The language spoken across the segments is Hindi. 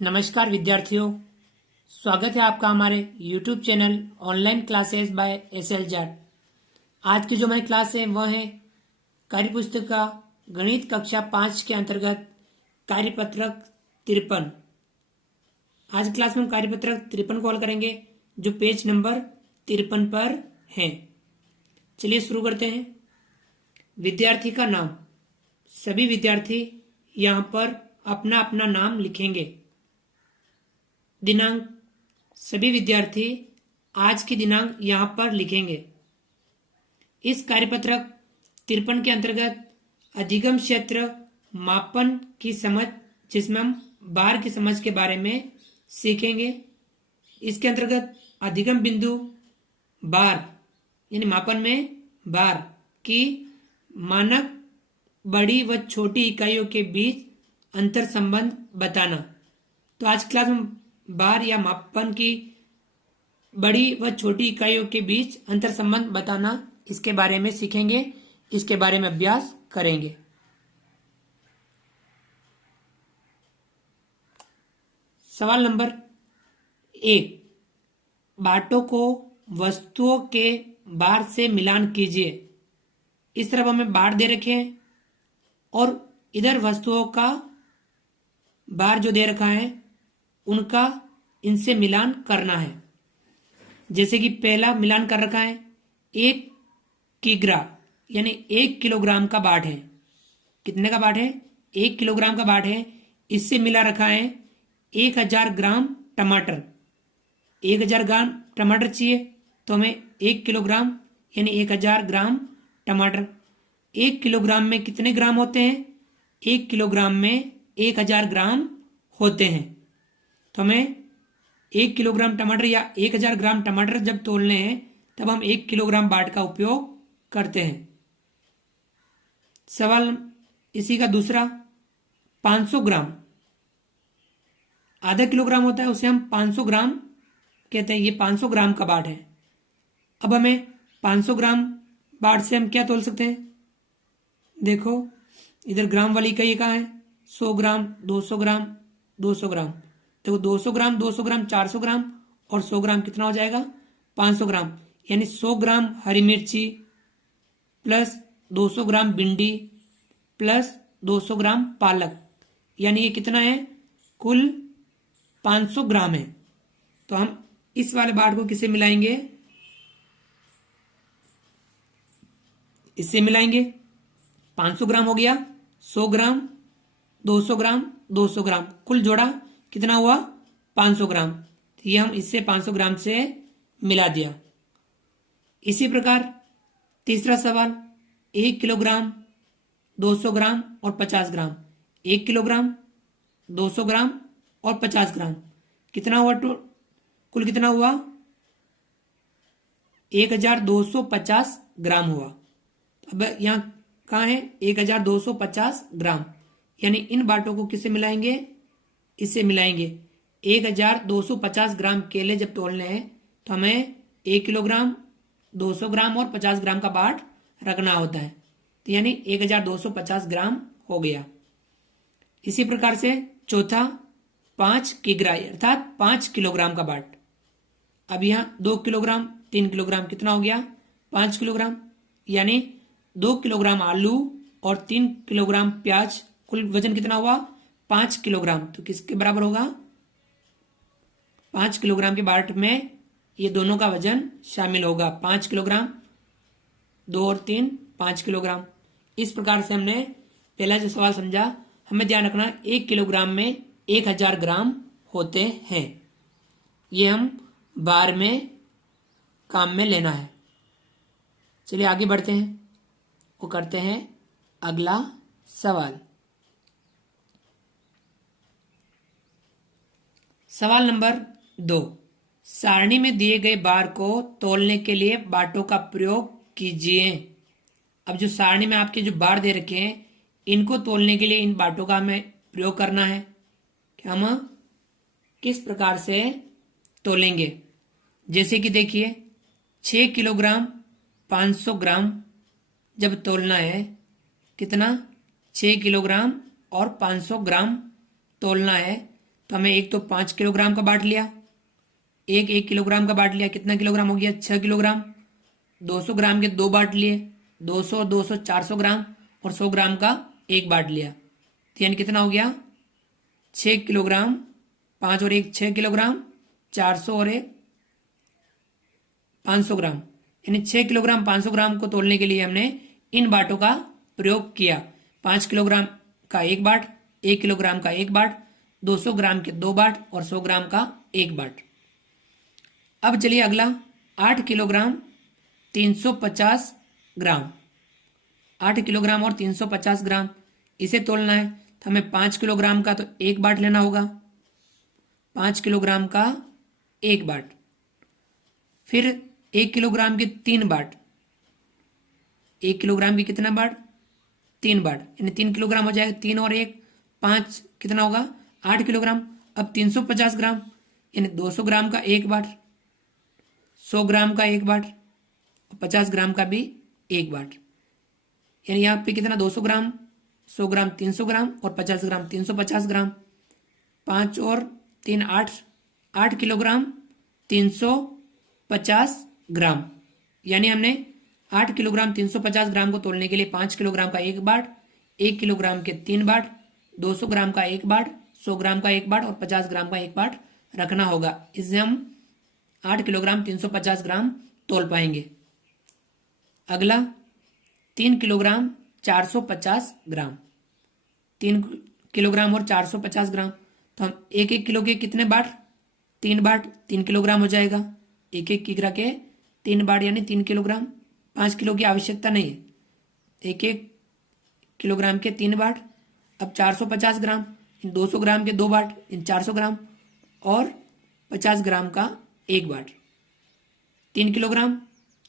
नमस्कार विद्यार्थियों, स्वागत है आपका हमारे YouTube channel online classes bye SL Jat. आज की जो हमारी क्लास है वह है कार्यपुस्तिका गणित कक्षा 5 के अंतर्गत कार्यपत्रक 53। आज क्लास में हम कार्यपत्रक 53 को हल करेंगे जो पेज नंबर 53 पर है। चलिए शुरू करते हैं। विद्यार्थी का नाम, सभी विद्यार्थी यहाँ पर अपना अपना नाम लिखेंगे। दिनांक, सभी विद्यार्थी आज की दिनांक यहाँ पर लिखेंगे। इस कार्यपत्रक 53 के अंतर्गत अधिगम क्षेत्र मापन की समझ, जिसमें हम बार की समझ के बारे में सीखेंगे। इसके अंतर्गत अधिगम बिंदु बार यानी मापन में बार की मानक बड़ी व छोटी इकाइयों के बीच अंतर संबंध बताना। तो आज क्लास में बार या मापन की बड़ी व छोटी इकाइयों के बीच अंतर संबंध बताना, इसके बारे में सीखेंगे, इसके बारे में अभ्यास करेंगे। सवाल नंबर 1, बाटों को वस्तुओं के बार से मिलान कीजिए। इस तरफ हमें बार दे रखे हैं और इधर वस्तुओं का बार जो दे रखा है उनका इनसे मिलान करना है। जैसे कि पहला मिलान कर रखा है 1 किग्रा यानी 1 किलोग्राम का बाट है। कितने का बाट है? 1 किलोग्राम का बाट है। इससे मिला रखा है 1000 ग्राम टमाटर। 1000 ग्राम टमाटर चाहिए तो हमें 1 किलोग्राम यानी 1000 ग्राम टमाटर। 1 किलोग्राम में कितने ग्राम होते हैं? 1 किलोग्राम में 1000 ग्राम होते हैं। तो हमें 1 किलोग्राम टमाटर या 1000 ग्राम टमाटर जब तोलने हैं तब हम 1 किलोग्राम बाट का उपयोग करते हैं। सवाल इसी का दूसरा, 500 ग्राम, आधा किलोग्राम होता है, उसे हम 500 ग्राम कहते हैं। ये 500 ग्राम का बाट है। अब हमें 500 ग्राम बाट से हम क्या तोल सकते हैं? देखो इधर ग्राम वाली इकाई कहाँ है? 100 ग्राम, 200 ग्राम, 200 ग्राम। देखो 200 ग्राम, 200 ग्राम, 400 ग्राम और 100 ग्राम कितना हो जाएगा? 500 ग्राम। यानी 100 ग्राम हरी मिर्ची प्लस 200 ग्राम भिंडी प्लस 200 ग्राम पालक, यानी ये कितना है? कुल 500 ग्राम है। तो हम इस वाले बाट को किससे मिलाएंगे? इससे मिलाएंगे। 500 ग्राम हो गया, 100 ग्राम, 200 ग्राम, 200 ग्राम, कुल जोड़ा कितना हुआ? 500 ग्राम। तो ये हम इससे 500 ग्राम से मिला दिया। इसी प्रकार तीसरा सवाल, 1 किलोग्राम, 200 ग्राम और 50 ग्राम। 1 किलोग्राम, 200 ग्राम और 50 ग्राम कितना हुआ? कुल कितना हुआ? 1250 ग्राम हुआ। अब यहाँ कहाँ है? 1250 ग्राम। यानी इन बाटों को किससे मिलाएंगे? इससे मिलाएंगे। 1250 ग्राम केले जब तोलने हैं तो हमें 1 किलोग्राम, 200 ग्राम और 50 ग्राम का बाट रखना होता है। तो यानी 1250 ग्राम हो गया। इसी प्रकार से चौथा, 5 किग्रा अर्थात 5 किलोग्राम का बाट। अब यहाँ 2 किलोग्राम, 3 किलोग्राम कितना हो गया? 5 किलोग्राम। यानी 2 किलोग्राम आलू और 3 किलोग्राम प्याज, कुल वजन कितना हुआ? 5 किलोग्राम। तो किसके बराबर होगा? 5 किलोग्राम के बाट में ये दोनों का वजन शामिल होगा। 5 किलोग्राम, 2 और 3, 5 किलोग्राम। इस प्रकार से हमने पहला जो सवाल समझा। हमें ध्यान रखना 1 किलोग्राम में 1000 ग्राम होते हैं। ये हम बार में काम में लेना है। चलिए आगे बढ़ते हैं, वो करते हैं अगला सवाल। सवाल नंबर 2, सारणी में दिए गए बार को तोलने के लिए बाटों का प्रयोग कीजिए। अब जो सारणी में आपके जो बार दे रखे हैं इनको तोलने के लिए इन बाटों का हमें प्रयोग करना है कि हम किस प्रकार से तोलेंगे। जैसे कि देखिए 6 किलोग्राम 500 ग्राम जब तोलना है, कितना? 6 किलोग्राम और 500 ग्राम तोलना है, तो हमें एक तो 5 किलोग्राम का बांट लिया, एक 1 किलोग्राम का बांट लिया, कितना किलोग्राम हो गया 6 किलोग्राम। 200 ग्राम के 2 बांट लिए, 200 और 200 400 ग्राम, और 100 ग्राम का एक बांट लिया, तो यानी कितना हो गया 6 किलोग्राम। 5 और 1 6 किलोग्राम, 400 और 1 500 ग्राम, यानी 6 किलोग्राम 500 ग्राम को तोलने के लिए हमने इन बाटों का प्रयोग किया। 5 किलोग्राम का एक बाट, 1 किलोग्राम का एक बाट, 200 ग्राम के 2 बाट और 100 ग्राम का एक बाट। अब चलिए अगला 8 किलोग्राम 350 ग्राम। 8 किलोग्राम और 350 ग्राम इसे तोलना है, तो हमें 5 किलोग्राम का तो एक बाट लेना होगा, 5 किलोग्राम का एक बाट। फिर 1 किलोग्राम के 3 बाट, 1 किलोग्राम की कितना बाट 3 बाट, यानी 3 किलोग्राम हो जाएगा। 3 और 1 5, कितना होगा 8 किलोग्राम। अब 350 ग्राम यानी 200 ग्राम का एक बाट, 100 ग्राम का एक बाट, 50 ग्राम का भी एक बाट, यानी यहाँ पे कितना 200 ग्राम, 100 ग्राम 300 ग्राम और 50 ग्राम 350 ग्राम। 5 और 3 8, 8 किलोग्राम 350 ग्राम, यानी हमने 8 किलोग्राम 350 ग्राम को तोलने के लिए 5 किलोग्राम का एक बाट, 1 किलोग्राम के 3 बाट, 200 ग्राम का एक बाट, 100 ग्राम का एक बाट और 50 ग्राम का एक बाट रखना होगा। इससे हम 8 किलोग्राम 350 ग्राम तोल पाएंगे। अगला 3 किलोग्राम 450 ग्राम। 3 किलोग्राम और 450 ग्राम, तो हम एक एक किलो के कितने बाट 3 बाट 3 किलोग्राम हो जाएगा। एक एक किग्रा के 3 बाट यानी 3 किलोग्राम। 5 किलो की आवश्यकता नहीं है, एक एक किलोग्राम के 3 बाट। अब 450 ग्राम, इन 200 ग्राम के 2 बाट, इन 400 ग्राम और 50 ग्राम का एक बाट। 3 किलोग्राम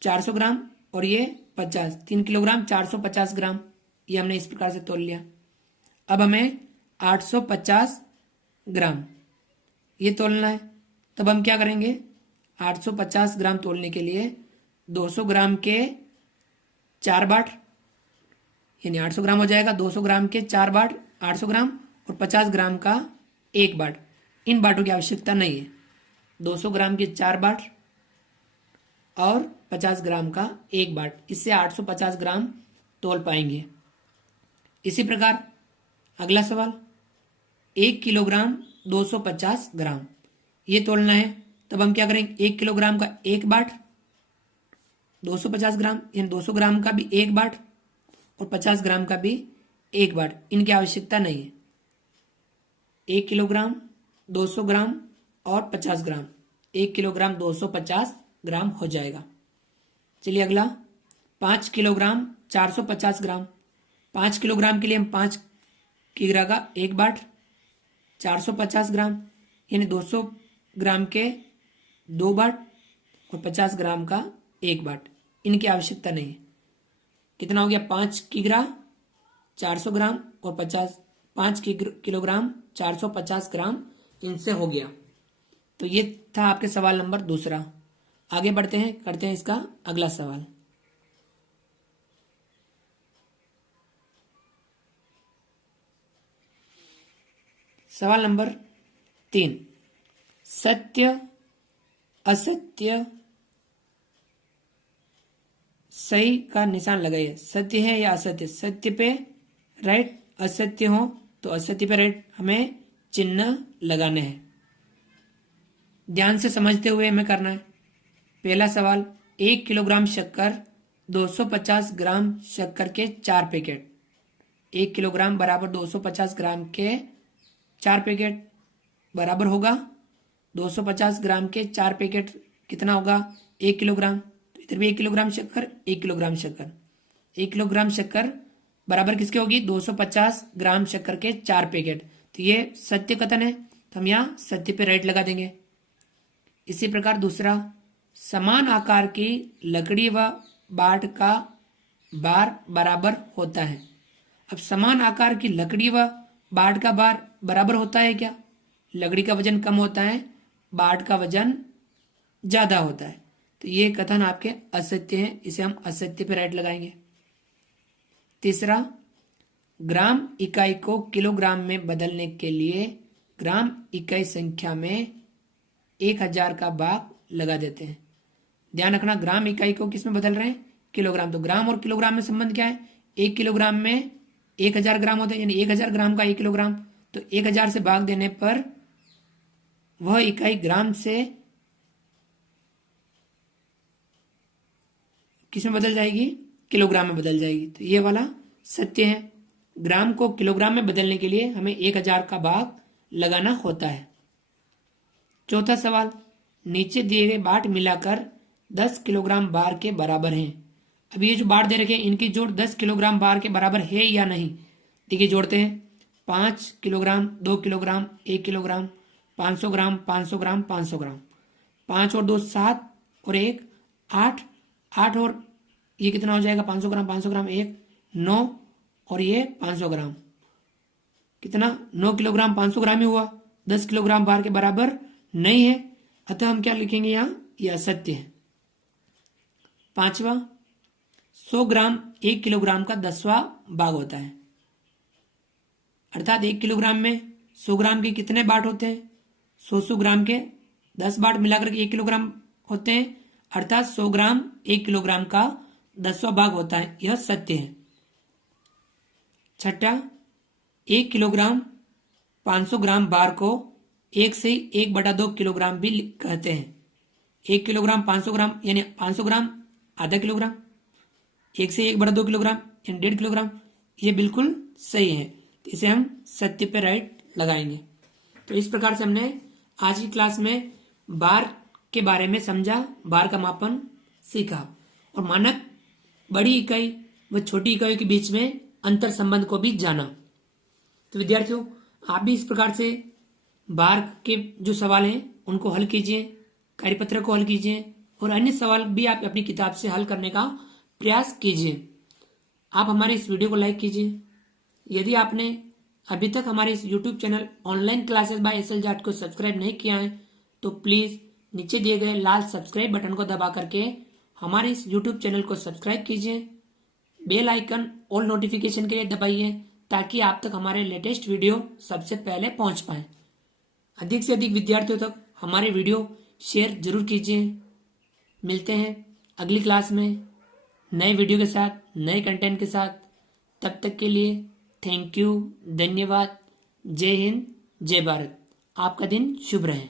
400 ग्राम और ये 50, 3 किलोग्राम 450 ग्राम, ये हमने इस प्रकार से तोल लिया। अब हमें 850 ग्राम ये तोलना है, तब हम क्या करेंगे 850 ग्राम तोलने के लिए 200 ग्राम के 4 बाट, यानी 800 ग्राम हो जाएगा। 200 ग्राम के 4 बाट 800 ग्राम और 50 ग्राम का एक बाट। इन बाटों की आवश्यकता नहीं है, 200 ग्राम के 4 बाट और 50 ग्राम का एक बाट, इससे 850 ग्राम तोल पाएंगे। इसी प्रकार अगला सवाल 1 किलोग्राम 250 ग्राम ये तोलना है, तब हम क्या करेंगे 1 किलोग्राम का एक बाट, 250 ग्राम यानी 200 ग्राम का भी एक बाट और 50 ग्राम का भी एक बाट। इनकी आवश्यकता नहीं है। 1 किलोग्राम 200 ग्राम और 50 ग्राम, 1 किलोग्राम 250 ग्राम हो जाएगा। चलिए अगला 5 किलोग्राम 450 ग्राम। 5 किलोग्राम के लिए हम 5 किग्रा का एक बाट, 450 ग्राम यानी 200 ग्राम के 2 बाट और 50 ग्राम का एक बाट। इनकी आवश्यकता नहीं है। कितना हो गया 5 किग्रा 400 ग्राम और 5 किलोग्राम 450 ग्राम इनसे हो गया। तो ये था आपके सवाल नंबर दूसरा। आगे बढ़ते हैं, करते हैं इसका अगला सवाल। सवाल नंबर 3, सत्य असत्य सही का निशान लगाइए। सत्य है या असत्य, सत्य पे राइट, असत्य हो तो असत्य पे राइट, हमें चिन्ह लगाने हैं। ध्यान से समझते हुए हमें करना है। पहला सवाल 1 किलोग्राम शक्कर 250 ग्राम शक्कर के 4 पैकेट। 1 किलोग्राम बराबर 250 ग्राम के 4 पैकेट बराबर होगा 250 ग्राम के 4 पैकेट कितना होगा 1 किलोग्राम। तो इधर भी 1 किलोग्राम शक्कर 1 किलोग्राम शक्कर, 1 किलोग्राम शक्कर बराबर किसके होगी 250 ग्राम शक्कर के 4 पैकेट। तो ये सत्य कथन है, तो हम यहाँ सत्य पे राइट लगा देंगे। इसी प्रकार दूसरा, समान आकार की लकड़ी व बाट का बार बराबर होता है। अब समान आकार की लकड़ी व बाट का बार बराबर होता है क्या? लकड़ी का वजन कम होता है, बाट का वजन ज्यादा होता है, तो ये कथन आपके असत्य है, इसे हम असत्य पे राइट लगाएंगे। तीसरा, ग्राम इकाई को किलोग्राम में बदलने के लिए ग्राम इकाई संख्या में 1000 का भाग लगा देते हैं। ध्यान रखना, ग्राम इकाई को किस में बदल रहे हैं? किलोग्राम। तो ग्राम और किलोग्राम में संबंध क्या है? 1 किलोग्राम में 1000 ग्राम होते हैं, यानी 1000 ग्राम का 1 किलोग्राम। तो 1000 से भाग देने पर वह इकाई ग्राम से किस में बदल जाएगी? किलोग्राम में बदल जाएगी। तो ये वाला सत्य है। ग्राम को किलोग्राम में बदलने के लिए हमें 1000 का भाग लगाना होता है। चौथा सवाल, नीचे दिए गए बाट मिलाकर 10 किलोग्राम बार के बराबर हैं। अब ये जो बार दे रखे हैं इनकी जोड़ 10 किलोग्राम बार के बराबर है या नहीं? देखिए जोड़ते हैं। 5 किलोग्राम, 2 किलोग्राम, 1 किलोग्राम, 500 ग्राम, 500 ग्राम, 500 ग्राम। 5 और 2 7 और 1 8, 8 और ये कितना हो जाएगा? 500 ग्राम, 500 ग्राम, 1 9 और ये 500 ग्राम, कितना? 9 किलोग्राम 500 ग्राम ही हुआ। 10 किलोग्राम बार के बराबर नहीं है, अतः हम क्या लिखेंगे यहाँ? यह असत्य है। पांचवा, 100 ग्राम 1 किलोग्राम का 10वां भाग होता है। अर्थात 1 किलोग्राम में 100 ग्राम के कितने बाट होते हैं? 100 ग्राम के 10 बाट मिलाकर के 1 किलोग्राम होते हैं, अर्थात 100 ग्राम 1 किलोग्राम का 10वां भाग होता है। यह सत्य है। छठा, 1 किलोग्राम 500 ग्राम बार को 1 से 1/2 किलोग्राम भी कहते हैं। 1 किलोग्राम 500 ग्राम यानी 500 ग्राम आधा किलोग्राम, 1 से 1/2 किलोग्राम यानी 1.5 किलोग्राम। ये बिल्कुल सही है, तो इसे हम सत्य पे राइट लगाएंगे। तो इस प्रकार से हमने आज की क्लास में बार के बारे में समझा, बार का मापन सीखा और मानक बड़ी इकाई व छोटी इकाई के बीच में अंतर संबंध को भी जाना। तो विद्यार्थियों, आप भी इस प्रकार से बार के जो सवाल हैं उनको हल कीजिए, कार्यपत्र को हल कीजिए और अन्य सवाल भी आप अपनी किताब से हल करने का प्रयास कीजिए। आप हमारे इस वीडियो को लाइक कीजिए। यदि आपने अभी तक हमारे इस YouTube channel online classes by SL Jat को सब्सक्राइब नहीं किया है तो प्लीज नीचे दिए गए लाल सब्सक्राइब बटन को दबा करके हमारे इस YouTube चैनल को सब्सक्राइब कीजिए। बेल आइकन ऑल नोटिफिकेशन के लिए दबाइए ताकि आप तक हमारे लेटेस्ट वीडियो सबसे पहले पहुंच पाए। अधिक से अधिक विद्यार्थियों तक हमारे वीडियो शेयर जरूर कीजिए। मिलते हैं अगली क्लास में नए वीडियो के साथ, नए कंटेंट के साथ। तब तक के लिए थैंक यू, धन्यवाद। जय हिंद, जय भारत। आपका दिन शुभ रहे।